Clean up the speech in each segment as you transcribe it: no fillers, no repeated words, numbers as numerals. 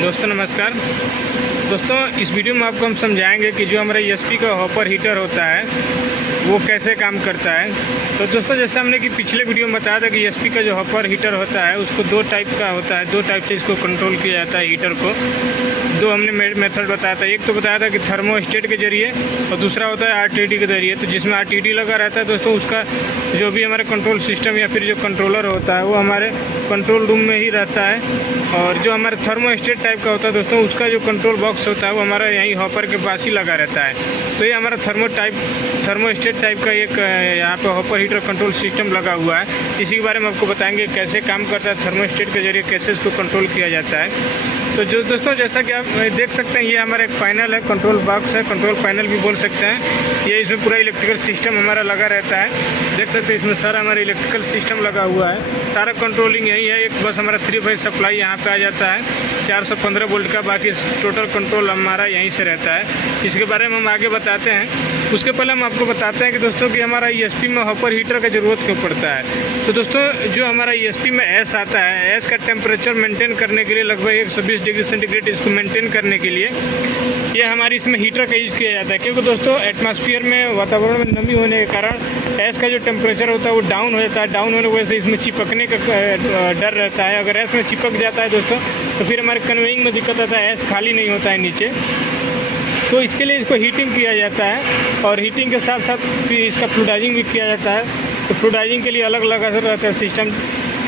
दोस्तों नमस्कार। दोस्तों इस वीडियो में आपको हम समझाएंगे कि जो हमारा ESP का हॉपर हीटर होता है वो कैसे काम करता है। तो दोस्तों जैसे हमने कि पिछले वीडियो में बताया था कि ESP का जो हॉपर हीटर होता है उसको दो टाइप का होता है, दो टाइप से इसको कंट्रोल किया जाता है हीटर को। दो हमने मेथड बताया था, एक तो बताया था कि थर्मोस्टेट के जरिए और दूसरा होता है RTD के जरिए। तो जिसमें RTD लगा रहता है दोस्तों उसका जो भी हमारा कंट्रोल सिस्टम या फिर जो कंट्रोलर होता है वो हमारे कंट्रोल रूम में ही रहता है। और जो हमारा थर्मोस्टेट टाइप का होता है दोस्तों उसका जो कंट्रोल बॉक्स होता है वो हमारा यहीं हॉपर के पास ही लगा रहता है। तो ये हमारा थर्मोस्टेट टाइप का एक यहाँ पे हॉपर हीटर कंट्रोल सिस्टम लगा हुआ है। इसी के बारे में आपको बताएंगे कैसे काम करता है, थर्मोस्टेट के जरिए कैसे इसको कंट्रोल किया जाता है। तो जो दोस्तों जैसा कि आप देख सकते हैं ये हमारा एक पैनल है, कंट्रोल बॉक्स है, कंट्रोल पैनल भी बोल सकते हैं। ये इसमें पूरा इलेक्ट्रिकल सिस्टम हमारा लगा रहता है। देख सकते हैं इसमें सारा हमारा इलेक्ट्रिकल सिस्टम लगा हुआ है, सारा कंट्रोलिंग यही है। एक बस हमारा 3 फेज सप्लाई यहाँ पे आ जाता है 415 वोल्ट का, बाकी टोटल कंट्रोल हमारा यहीं से रहता है। इसके बारे में हम आगे बताते हैं। उसके पहले हम आपको बताते हैं कि दोस्तों कि हमारा ESP में हॉपर हीटर का ज़रूरत क्यों पड़ता है। तो दोस्तों जो हमारा ESP में एस आता है, एस का टेम्परेचर मेंटेन करने के लिए लगभग 120 डिग्री सेंटीग्रेड इसको मेंटेन करने के लिए ये हमारी इसमें हीटर का यूज़ किया जाता है। क्योंकि दोस्तों एटमॉस्फेयर में, वातावरण में नमी होने के कारण एस का जो टेम्परेचर होता है वो डाउन हो जाता है। डाउन होने की वजह से इसमें चिपकने का डर रहता है। अगर एस में चिपक जाता है दोस्तों तो फिर हमारे कन्वेइंग में दिक्कत आता है, एस खाली नहीं होता है नीचे। तो इसके लिए इसको हीटिंग किया जाता है और हीटिंग के साथ साथ फिर इसका फ्लूइडाइजिंग भी किया जाता है। तो फ्लूइडाइजिंग के लिए अलग अलग असर रहता है सिस्टम।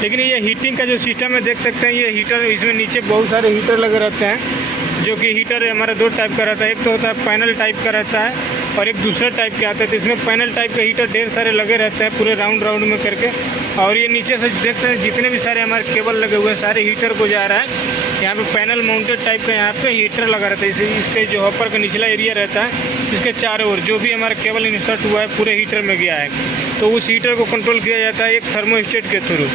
लेकिन ये हीटिंग का जो सिस्टम है देख सकते हैं, ये हीटर इसमें नीचे बहुत सारे हीटर लगे रहते हैं। जो कि हीटर हमारा दो टाइप का रहता है, एक तो होता है पैनल टाइप का रहता है और एक दूसरा टाइप के आता है। तो इसमें पैनल टाइप के हीटर ढेर सारे लगे रहते हैं पूरे राउंड में करके। और ये नीचे से देखते हैं जितने भी सारे हमारे केबल लगे हुए हैं सारे हीटर को जा रहा है। यहाँ पे पैनल माउंटेड टाइप का यहाँ पे हीटर लगा रहता है। इसके जो हॉपर का निचला एरिया रहता है इसके चारों ओर जो भी हमारा केबल इंसर्ट हुआ है पूरे हीटर में गया है। तो उस हीटर को कंट्रोल किया जाता है एक थर्मोस्टेट के थ्रू।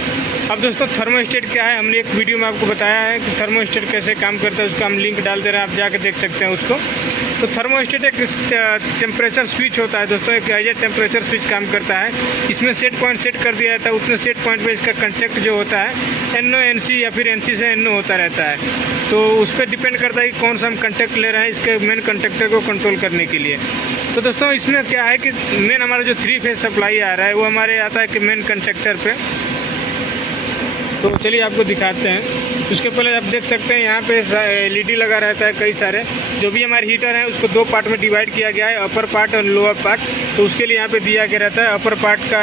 अब दोस्तों थर्मोस्टेट क्या है, हमने एक वीडियो में आपको बताया है कि थर्मोस्टेट कैसे काम करता है, उसका हम लिंक डाल दे रहे हैं, आप जाके देख सकते हैं उसको। तो थर्मोस्टेट एक टेम्परेचर स्विच होता है दोस्तों, एक एज टेम्परेचर स्विच काम करता है। इसमें सेट पॉइंट सेट कर दिया जाता है, उतने सेट पॉइंट पे इसका कंटेक्ट जो होता है NO NC या फिर NC से NO होता रहता है। तो उस पर डिपेंड करता है कि कौन सा हम कंटेक्ट ले रहे हैं इसके मेन कंटेक्टर को कंट्रोल करने के लिए। तो दोस्तों इसमें क्या है कि मेन हमारा जो 3 फेज सप्लाई आ रहा है वो हमारे आता है कि मेन कंटेक्टर पे। तो चलिए आपको दिखाते हैं। उसके पहले आप देख सकते हैं यहाँ पे LED लगा रहता है कई सारे। जो भी हमारे हीटर हैं उसको 2 पार्ट में डिवाइड किया गया है, अपर पार्ट और लोअर पार्ट। तो उसके लिए यहाँ पे दिया गया रहता है अपर पार्ट का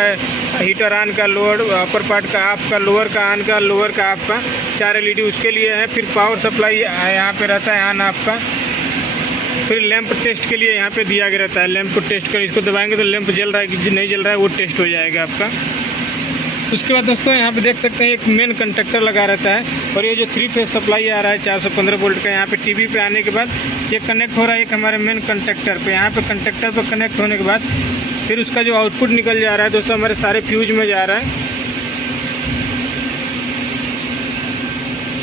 हीटर ऑन का, लोअर अपर पार्ट का ऑफ का, लोअर का ऑन का, लोअर का ऑफ का, 4 LED उसके लिए है। फिर पावर सप्लाई यहाँ पे रहता है ऑन ऑफ का। फिर लैंप टेस्ट के लिए यहाँ पे दिया गया रहता है, लैंप को टेस्ट कर, इसको दबाएंगे तो लैंप जल रहा है कि नहीं जल रहा है वो टेस्ट हो जाएगा आपका। उसके बाद दोस्तों यहाँ पे देख सकते हैं एक मेन कंडक्टर लगा रहता है और ये जो 3 फेज सप्लाई आ रहा है 415 वोल्ट का, यहाँ पे टीवी पे आने के बाद ये कनेक्ट हो रहा है एक हमारे मेन कंडक्टर पे। यहाँ पे कंडक्टर पे कनेक्ट होने के बाद फिर उसका जो आउटपुट निकल जा रहा है दोस्तों हमारे सारे फ्यूज में जा रहा है।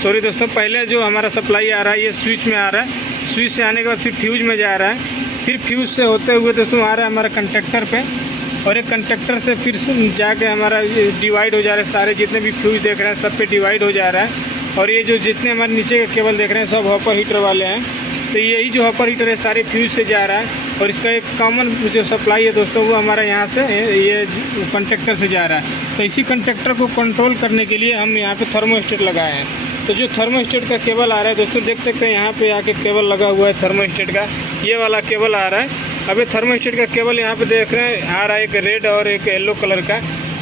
सॉरी दोस्तों, पहले जो हमारा सप्लाई आ रहा है ये स्विच में आ रहा है, स्विच से आने के बाद फिर फ्यूज में जा रहा है, फिर फ्यूज से होते हुए दोस्तों आ रहा है हमारा कंडक्टर पे और एक कंडक्टर से फिर जाके हमारा डिवाइड हो जा रहा है। सारे जितने भी फ्यूज देख रहे हैं सब पे डिवाइड हो जा रहा है। और ये जो जितने हमारे नीचे के केबल देख रहे हैं सब हॉपर हीटर वाले हैं। तो यही जो हॉपर हीटर है सारे फ्यूज से जा रहा है और इसका एक कॉमन जो सप्लाई है दोस्तों वो हमारा यहाँ से ये कंडक्टर से जा रहा है। तो इसी कंडक्टर को कंट्रोल करने के लिए हम यहाँ पे थर्मोस्टेट लगाए हैं। तो जो थर्मोस्टेट का केबल आ रहा है दोस्तों देख सकते हैं यहाँ पे आके केबल लगा हुआ है थर्मोस्टेट का, ये वाला केबल आ रहा है। अभी थर्मोस्टेट का केबल यहाँ पे देख रहे हैं आ रहा है एक रेड और एक येलो कलर का।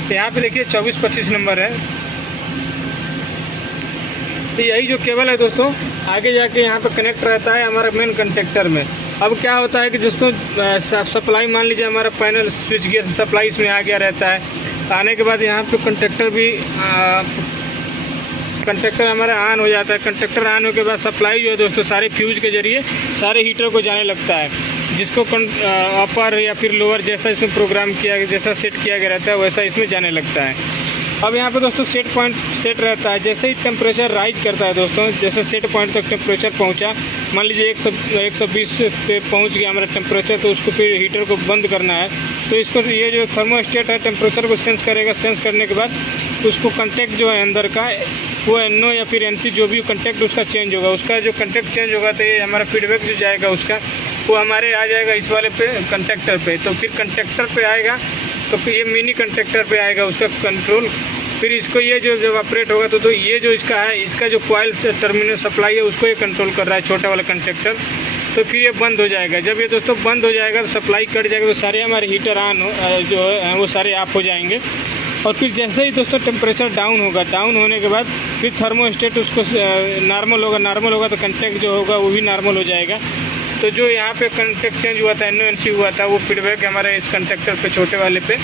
तो यहाँ पे देखिए 24-25 नंबर है। तो यही जो केबल है दोस्तों आगे जाके यहाँ पे कनेक्ट रहता है हमारा मेन कंडक्टर में। अब क्या होता है कि दोस्तों सप्लाई मान लीजिए हमारा पैनल स्विच गियर सप्लाई इसमें आ गया रहता है, आने के बाद यहाँ पे कंडक्टर हमारा ऑन हो जाता है। कंडक्टर ऑन होने के बाद सप्लाई जो है दोस्तों सारे फ्यूज के जरिए सारे हीटर को जाने लगता है, जिसको अपर या फिर लोअर जैसा इसमें प्रोग्राम किया गया, जैसा सेट किया गया रहता है वैसा इसमें जाने लगता है। अब यहाँ पे दोस्तों सेट पॉइंट सेट रहता है। जैसे ही टेम्परेचर राइज करता है दोस्तों, जैसे सेट पॉइंट तक टेम्परेचर पहुँचा, मान लीजिए 120 पे पहुँच गया हमारा टेम्परेचर, तो उसको फिर हीटर को बंद करना है। तो इसको ये जो थर्मोस्टेट है टेम्परेचर को सेंस करेगा, सेंस करने के बाद उसको कंटेक्ट जो है अंदर का वो NO या फिर NC जो भी कंटेक्ट उसका चेंज होगा, उसका जो कंटेक्ट चेंज होगा तो ये हमारा फीडबैक जो जाएगा उसका वो हमारे आ जाएगा इस वाले पे कंटेक्टर पे। तो फिर कंटेक्टर पे आएगा तो फिर ये मिनी कंटेक्टर पे आएगा उसका कंट्रोल। फिर इसको ये जो जब ऑपरेट होगा तो ये जो इसका है, इसका जो कॉइल टर्मिनल सप्लाई है उसको ये कंट्रोल कर रहा है, छोटा वाला कंटेक्टर। तो फिर ये बंद हो जाएगा। जब ये दोस्तों बंद हो जाएगा तो सप्लाई कट जाएगा, तो सारे हमारे हीटर ऑन जो है वो सारे ऑफ हो जाएंगे। और फिर जैसे ही दोस्तों टेम्परेचर डाउन होगा, डाउन होने के बाद फिर थर्मोस्टेट उसको नॉर्मल होगा तो कंटेक्ट जो होगा वो भी नॉर्मल हो जाएगा। तो जो यहाँ पे कंटेक्ट चेंज हुआ था, NO NC हुआ था, वो फीडबैक हमारे इस कंटेक्टर पे, छोटे वाले पे,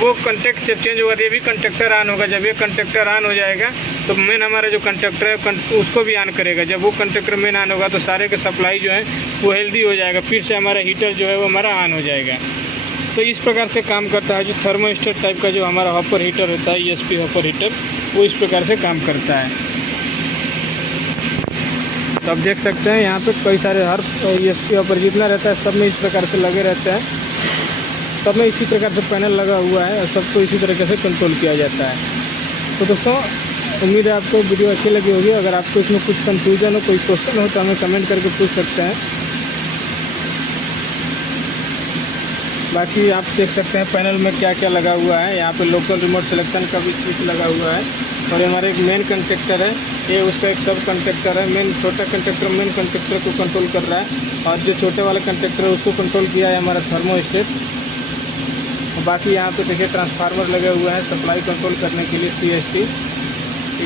वो कंटेक्ट जब चेंज होगा तो ये भी कंटेक्टर ऑन होगा। जब ये कंटेक्टर ऑन हो जाएगा तो मेन हमारा जो कंटेक्टर है उसको भी ऑन करेगा। जब वो कंटेक्टर मेन ऑन होगा तो सारे के सप्लाई जो है वो हेल्दी हो जाएगा, फिर से हमारा हीटर जो है वो हमारा ऑन हो जाएगा। तो इस प्रकार से काम करता है जो थर्मोस्टेट टाइप का जो हमारा हॉपर हीटर होता है, ESP हॉपर हीटर, वो इस प्रकार से काम करता है। तो आप देख सकते हैं यहाँ पे कई सारे हर ESP हॉपर जितना रहता है सब में इस प्रकार से लगे रहते हैं, सब में इसी प्रकार से पैनल लगा हुआ है और सबको इसी तरीके से कंट्रोल किया जाता है। तो दोस्तों उम्मीद है आपको वीडियो अच्छी लगी होगी। अगर आपको इसमें कुछ कन्फ्यूजन हो, कोई क्वेश्चन हो तो हमें कमेंट करके पूछ सकते हैं। बाकी आप देख सकते हैं पैनल में क्या क्या लगा हुआ है। यहाँ पे लोकल रिमोट सिलेक्शन का भी स्विच लगा हुआ है और हमारा एक मेन कंटेक्टर है, ये उसका एक सब कंटेक्टर है। मेन छोटा कंटेक्टर मेन कंटेक्टर को कंट्रोल कर रहा है और जो छोटे वाला कंटेक्टर है उसको कंट्रोल किया है हमारा थर्मोस्टेट। बाकी यहाँ पे देखिए ट्रांसफार्मर लगे हुए हैं सप्लाई कंट्रोल करने के लिए, CST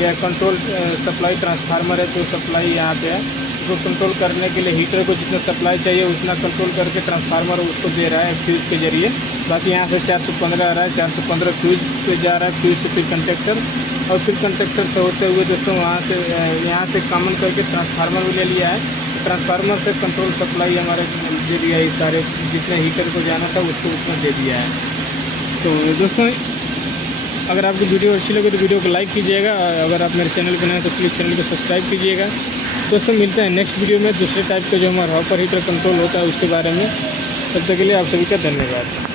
या कंट्रोल सप्लाई ट्रांसफार्मर है, तो सप्लाई यहाँ पे है। उसको कंट्रोल करने के लिए हीटर को जितना सप्लाई चाहिए उतना कंट्रोल करके ट्रांसफार्मर उसको दे रहा है फ्यूज़ के जरिए। बाकी यहाँ से 415 आ रहा है, 415 फ्यूज़ पे जा रहा है, फ्यूज़ से फिर कंटेक्टर और फिर कंटेक्टर से होते हुए दोस्तों यहाँ से कॉमन करके ट्रांसफार्मर भी ले लिया है। ट्रांसफार्मर से कंट्रोल सप्लाई हमारे दे दिया है, सारे जितने हीटर को जाना था उसको उतना दे दिया है। तो दोस्तों अगर आपको वीडियो अच्छी लगे तो वीडियो को लाइक कीजिएगा। अगर आप मेरे चैनल पर नए हैं तो प्लीज़ चैनल को सब्सक्राइब कीजिएगा। दोस्तों मिलते हैं नेक्स्ट वीडियो में दूसरे टाइप का जो हमारा हॉपर हीटर कंट्रोल होता है उसके बारे में। तब तक के लिए आप सभी का धन्यवाद।